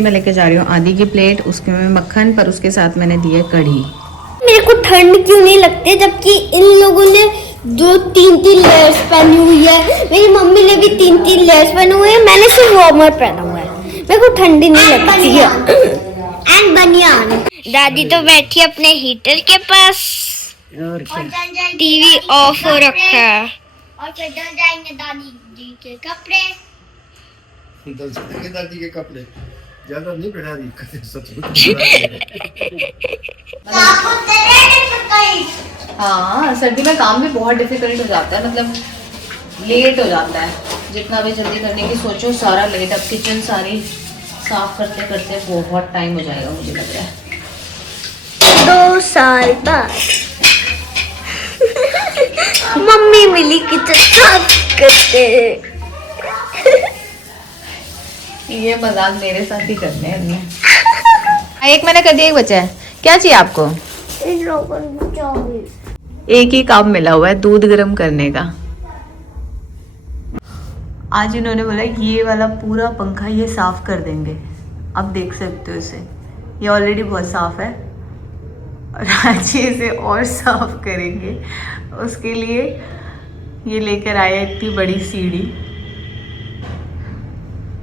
मैं लेके जा रही हूँ आदि की प्लेट, उसके में मक्खन, पर उसके साथ मैंने दी है कढ़ी। मेरे को ठंड क्यों नहीं लगती, जबकि इन लोगों ने जो 3-3 लेयर्स पहनी हुई है, मेरी मम्मी ने भी 3-3 लेयर्स पहने हुए हैं, मैंने सिर्फ वार्मर पहना हुआ है। मेरे को ठंडी नहीं लगती है। एंड बनियान। दादी तो बैठी अपने हीटर के पास और टीवी ऑफ हो रखा है। और फिर डल जाएंगे दादी जी के कपड़े। डल जाएंगे दादी के कपड़े, ज्यादा नहीं पहना दी सच में। हाँ, सर्दी में काम भी बहुत डिफिकल्ट हो जाता है, मतलब लेट हो जाता है। जितना भी जल्दी करने की सोचो सारा लेट। अब किचन सारी साफ करते करते बहुत टाइम हो जाएगा मुझे लग रहा है। 2 साल बाद मम्मी मिली किचन साफ करते। ये मजाक मेरे साथ ही करने हैं। एक मैंने कर दिया, एक बचा है। क्या चाहिए आपको? एक ही काम मिला हुआ है, दूध गर्म करने का। आज इन्होंने बोला ये वाला पूरा पंखा ये साफ कर देंगे। अब देख सकते हो इसे, ये ऑलरेडी बहुत साफ है और आज ये इसे और साफ करेंगे। उसके लिए ये लेकर आया इतनी बड़ी सीढ़ी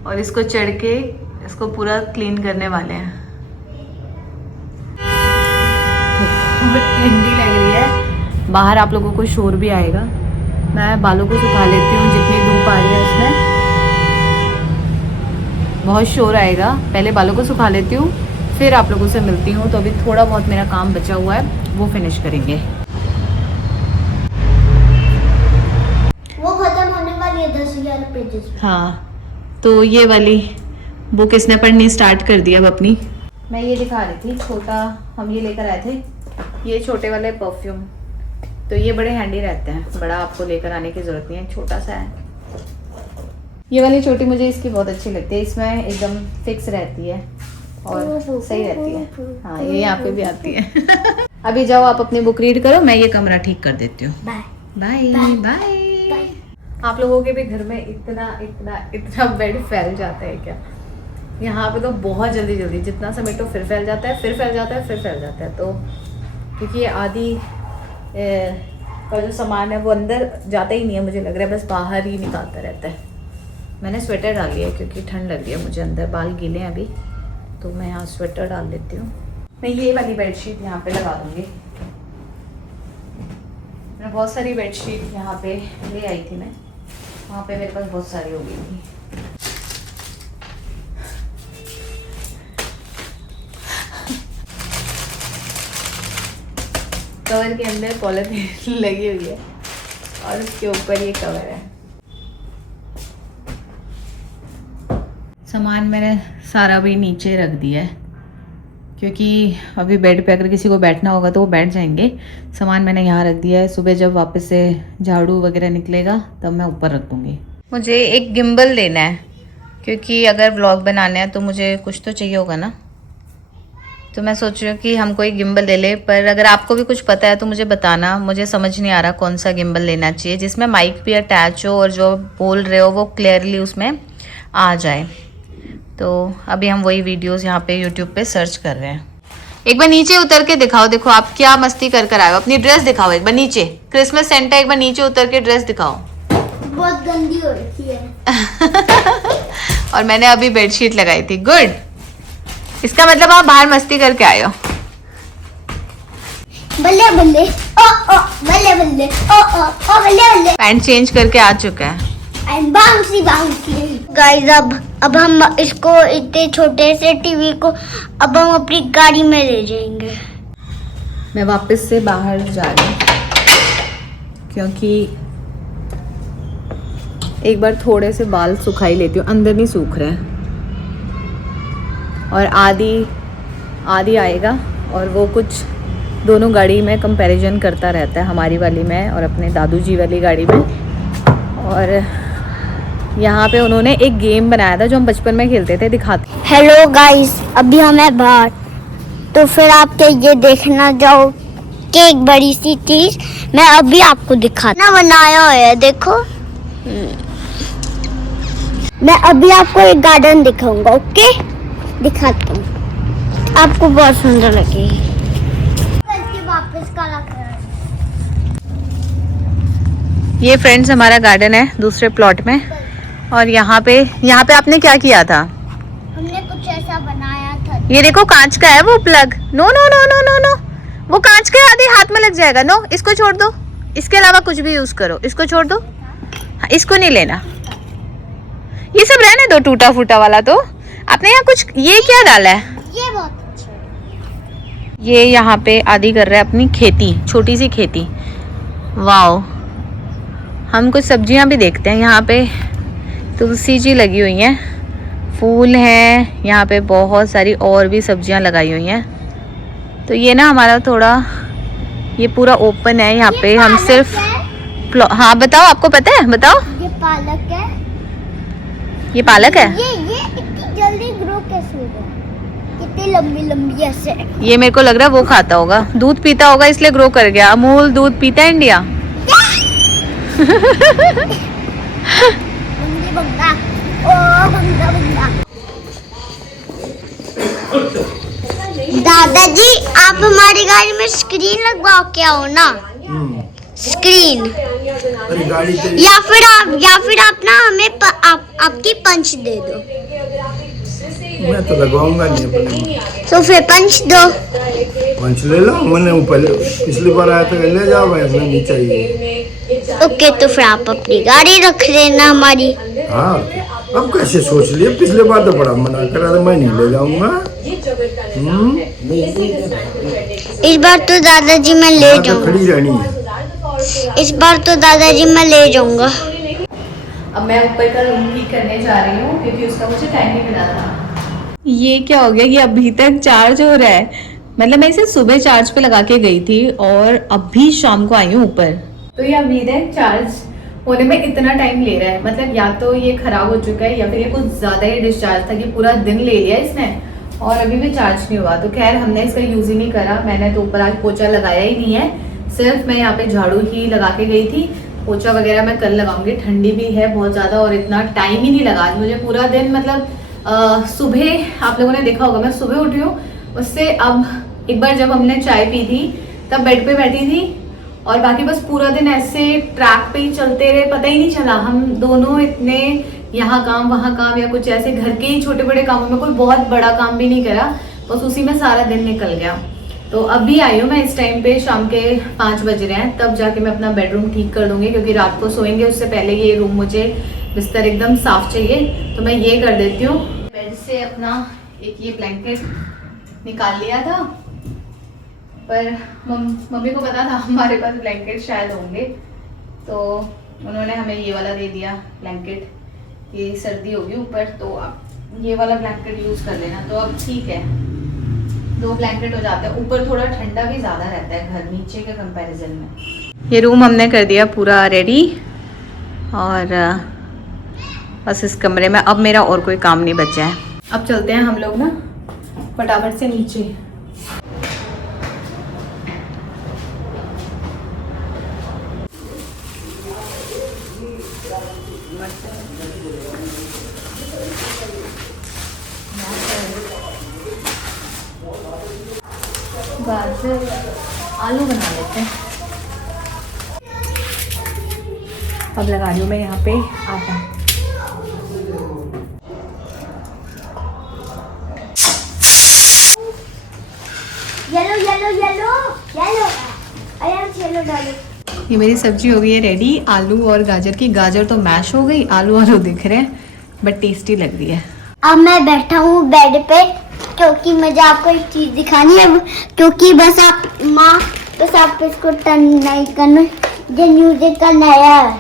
और इसको चढ़ के इसको पूरा क्लीन करने वाले हैं। बहुत ठंडी लग रही है बाहर, आप लोगों को शोर भी आएगा। मैं बालों को सुखा लेती हूँ, जितनी धूप आ रही है उसमें बहुत शोर आएगा। पहले बालों को सुखा लेती हूँ, फिर आप लोगों से मिलती हूँ। तो अभी थोड़ा बहुत मेरा काम बचा हुआ है, वो फिनिश करेंगे। वो खत्म होने वाली है 10-11 पेजेस। हाँ, तो ये वाली बुक इसने पढ़नी स्टार्ट कर दी अब अपनी। मैं ये दिखा रही थी, छोटा हम ये लेकर आए थे, ये छोटे वाले परफ्यूम। तो ये बड़े हैंडी रहते हैं, बड़ा आपको लेकर आने की ज़रूरत नहीं है, छोटा सा है। ये वाली छोटी मुझे इसकी बहुत अच्छी लगती है, इसमें एकदम फिक्स रहती है और सही रहती है। हाँ, ये यहाँ पे भी आती है। अभी जाओ आप अपनी बुक रीड करो, मैं ये कमरा ठीक कर देती हूँ। Bye bye bye. आप लोगों के भी घर में इतना बेड फैल जाता है क्या? यहाँ पे तो बहुत जल्दी जल्दी जितना समेटो फिर फैल जाता है, फिर फैल जाता है, फिर फैल जाता है। तो क्योंकि ये आदि का जो सामान है वो अंदर जाता ही नहीं है, मुझे लग रहा है बस बाहर ही निकालता रहता है। मैंने स्वेटर डाली है क्योंकि ठंड लग रही है मुझे, अंदर बाल गीले हैं अभी, तो मैं यहाँ स्वेटर डाल लेती हूँ। मैं ये वाली बेडशीट यहाँ पे लगा दूँगी। मैं बहुत सारी बेडशीट यहाँ पे ले आई थी, मैं वहाँ पे मेरे पास बहुत सारी हो गई थी। कवर के अंदर पॉलिथीन लगी हुई है और उसके ऊपर ये कवर है। सामान मैंने सारा भी नीचे रख दिया है क्योंकि अभी बेड पे अगर किसी को बैठना होगा तो वो बैठ जाएंगे। सामान मैंने यहाँ रख दिया है, सुबह जब वापस से झाड़ू वगैरह निकलेगा तब मैं ऊपर रख दूँगी। मुझे एक गिम्बल लेना है क्योंकि अगर व्लॉग बनाने हैं तो मुझे कुछ तो चाहिए होगा ना, तो मैं सोच रही हूँ कि हम कोई गिम्बल ले ले। पर अगर आपको भी कुछ पता है तो मुझे बताना, मुझे समझ नहीं आ रहा कौन सा गिम्बल लेना चाहिए जिसमें माइक भी अटैच हो और जो बोल रहे हो वो क्लियरली उसमें आ जाए। तो अभी हम वही वीडियोस यहाँ पे यूट्यूब पे सर्च कर रहे हैं। एक बार नीचे उतर के दिखाओ, देखो आप क्या मस्ती कर कर आए हो। अपनी ड्रेस दिखाओ एक बार नीचे, क्रिसमस सेंटा एक बार नीचे उतर के ड्रेस दिखाओ। बहुत गंदी हो रखी है। और मैंने अभी बेडशीट लगाई थी। गुड, इसका मतलब आप बाहर मस्ती करके आए हो। बल्ले बल्ले ओ ओ बल्ले बल्ले ओ ओ ओ बल्ले बल्ले। पैंट चेंज करके आ चुका है। And bouncy bouncy. गाइस अब हम इसको इतने छोटे से टीवी को अब हम अपनी गाड़ी में ले जाएंगे। मैं वापस से बाहर जा रही हूँ क्योंकि एक बार थोड़े से बाल सुखाई लेती हूँ, अंदर नहीं सूख रहे हैं। और आदि आएगा और वो कुछ दोनों गाड़ी में कंपैरिजन करता रहता है, हमारी वाली में और अपने दादू जी वाली गाड़ी में। और यहाँ पे उन्होंने एक गेम बनाया था जो हम बचपन में खेलते थे, दिखाते। हेलो गाइस, अभी हमें बाहर, तो फिर आप क्या ये देखना जाओ कि एक बड़ी सी चीज मैं अभी आपको दिखाना बनाया है। देखो मैं अभी आपको एक गार्डन दिखाऊंगा, ओके? दिखाता हूँ, आपको बहुत सुंदर लगेगी। वापस काला कलर। ये फ्रेंड्स हमारा गार्डन है दूसरे प्लॉट में, और यहाँ पे आपने क्या किया था? हमने कुछ ऐसा बनाया था। ये देखो कांच का है वो plug. No no no no no no, वो कांच के आधे हाथ में लग जाएगा। नो, इसको छोड़ दो, इसके अलावा कुछ भी यूज करो। इसको छोड़ दो, हाँ, इसको नहीं लेना। ये सब रहने दो टूटा फूटा वाला। तो आपने यहाँ कुछ ये क्या डाला है? ये बहुत अच्छा है। ये यहाँ पे आदि कर रहा है अपनी खेती, छोटी सी खेती। वाओ, हम कुछ सब्जियां भी देखते हैं। यहाँ पे तुलसी जी लगी हुई हैं, फूल हैं, यहाँ पे बहुत सारी और भी सब्जियां लगाई हुई हैं। तो ये ना हमारा थोड़ा, ये पूरा ओपन है। यहाँ पे हम सिर्फ हाँ बताओ, आपको पता है? बताओ। ये पालक है। ये पालक है? ये इतनी जल्दी ग्रो कैसे हो गया? कितनी लंबी लंबी ऐसे। ये मेरे को लग रहा है वो खाता होगा, दूध पीता होगा इसलिए ग्रो कर गया। अमूल दूध पीता है इंडिया। बंगा, ओ बंगा बंगा। दादाजी, आप हमारी गाड़ी में स्क्रीन लगवाओ क्या हो ना? स्क्रीन, अरे गाड़ी पे या फिर आप ना हमें आपकी पंच दे दो। मैं तो लगवाऊंगा नहीं अपने। तो फिर पंच दो। पंच ले लो, मैंने पहले पिछली बार आया था, ले जाओ भाई, हमें नहीं चाहिए। ओके, तो फिर आप अपनी गाड़ी रख लेना हमारी। हाँ, अब कैसे सोच लिए? पिछले बार तो बड़ा मना करा था, मैं नहीं ले जाऊंगा। इस बार तो दादाजी मैं ले तो जाऊंगा। खड़ी रहनी है। इस बार तो दादाजी मैं ले जाऊंगा। अब मैं ऊपर का रूम ठीक करने जा रही हूँ क्योंकि उसका मुझे टाइम नहीं मिला था। ये क्या हो गया कि अभी तक चार्ज हो रहा है? मतलब मैं इसे सुबह चार्ज पे लगा के गई थी और अभी शाम को आई हूँ ऊपर। तो ये अभी तक चार्ज होने में इतना टाइम ले रहा है। मतलब या तो ये खराब हो चुका है या फिर ये कुछ ज्यादा ही डिस्चार्ज था कि पूरा दिन ले लिया इसने और अभी भी चार्ज नहीं हुआ। तो खैर हमने इसका यूज ही नहीं करा। मैंने तो ऊपर आज पोछा लगाया ही नहीं है, सिर्फ मैं यहाँ पे झाड़ू ही लगा के गई थी। पोछा वगैरह मैं कल लगाऊंगी, ठंडी भी है बहुत ज़्यादा और इतना टाइम ही नहीं लगा आज मुझे। पूरा दिन मतलब सुबह आप लोगों ने देखा होगा मैं सुबह उठी हूँ, उससे अब एक बार जब हमने चाय पी थी तब बेड पे बैठी थी और बाकी बस पूरा दिन ऐसे ट्रैक पे ही चलते रहे, पता ही नहीं चला। हम दोनों इतने यहाँ काम वहाँ काम या कुछ ऐसे घर के ही छोटे बड़े कामों में कोई बहुत बड़ा काम भी नहीं करा, बस उसी में सारा दिन निकल गया। तो अभी आई हूँ मैं इस टाइम पे, शाम के 5 बज रहे हैं, तब जाके मैं अपना बेडरूम ठीक कर दूंगी क्योंकि रात को सोएंगे उससे पहले ये रूम मुझे बिस्तर एकदम साफ चाहिए। तो मैं ये कर देती हूँ। बेड से अपना एक ये ब्लैंकेट निकाल लिया था पर मम्मी को पता था हमारे पास ब्लैंकेट शायद होंगे, तो उन्होंने हमें ये वाला दे दिया ब्लैंकेट। ये सर्दी होगी ऊपर तो आप ये वाला ब्लैंकेट यूज़ कर लेना। तो अब ठीक है, 2 ब्लैंकेट हो जाते हैं। ऊपर थोड़ा ठंडा भी ज़्यादा रहता है घर नीचे के कंपैरिजन में। ये रूम हमने कर दिया पूरा रेडी और बस इस कमरे में अब मेरा और कोई काम नहीं बचा है। अब चलते हैं हम लोग ना फटाफट से नीचे। गाजर आलू बना लेते हैं। अब लगा रही हूँ मैं यहाँ पे आटा। Yellow yellow yellow yellow yellow डालो। ये मेरी सब्जी हो गई है रेडी, आलू और गाजर की। गाजर तो मैश हो गई, आलू आलू दिख रहे हैं बट टेस्टी लग रही है। अब मैं बैठा हूँ बेड पे क्योंकि मुझे आपको एक चीज दिखानी है, क्योंकि बस आप इसको टर्न नहीं करना। ये म्यूजिक का नया है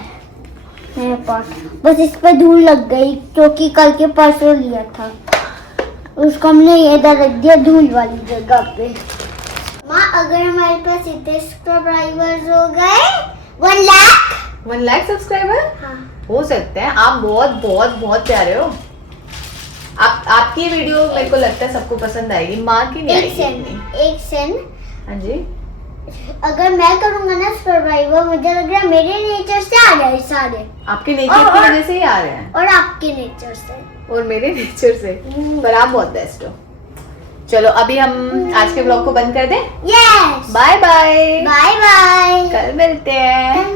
मेरे पास, बस इस पे धूल लग गई क्योंकि कल के परसों लिया था, उसको हमने इधर रख दिया धूल वाली जगह पे। माँ, अगर हमारे पास इतने सब्सक्राइबर्स हो गए 1 लाख सब्सक्राइबर हो सकते हैं। आप बहुत बहुत बहुत प्यारे हो। आपकी वीडियो मेरे को लगता है सबको पसंद आएगी, माँ की नहीं आएगी। एक सेकंड। हाँ जी, अगर मैं करूंगा ना सर्वाइवर, मुझे लग रहा है मेरे नेचर से आ रहे हैं सारे, आपके नेचर की वजह से ही आ रहे हैं और आपके नेचर से। और मेरे नेचर से, पर आप बहुत बेस्ट हो। चलो अभी हम आज के ब्लॉग को बंद कर दें। Yes, bye bye, bye bye, कल मिलते हैं। कल